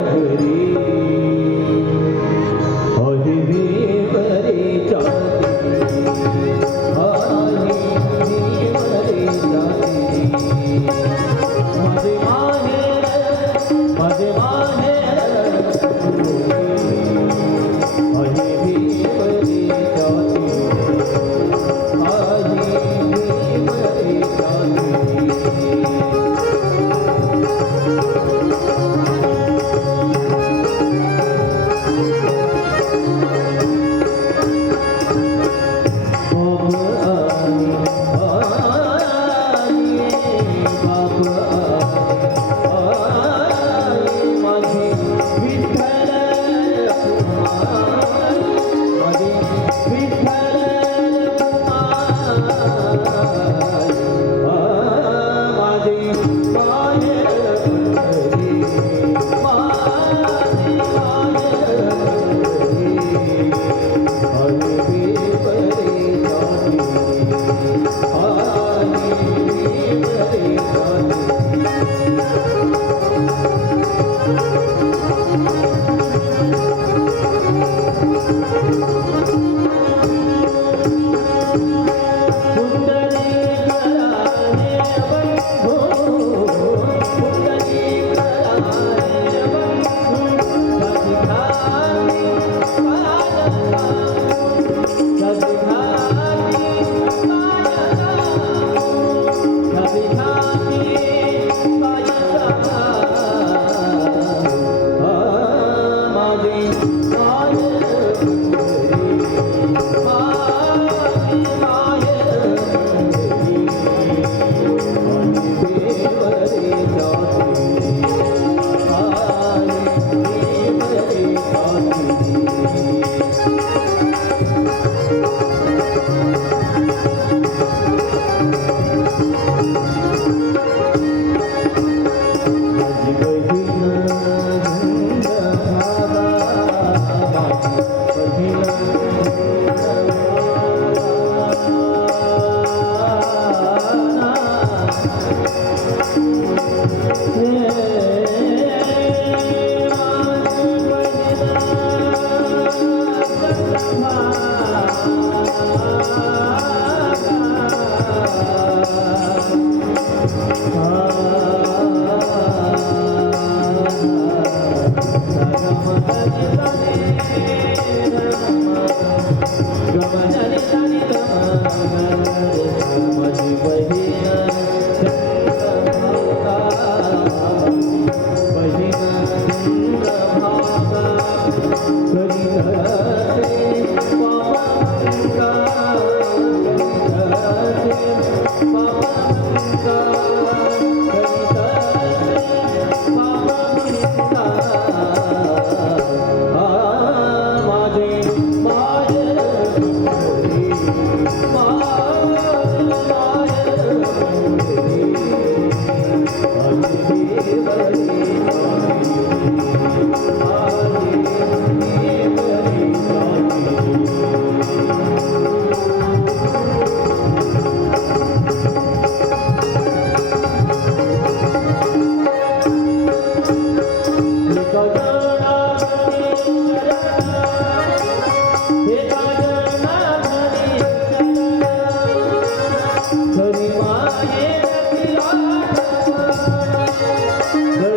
Hari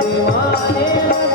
Deewane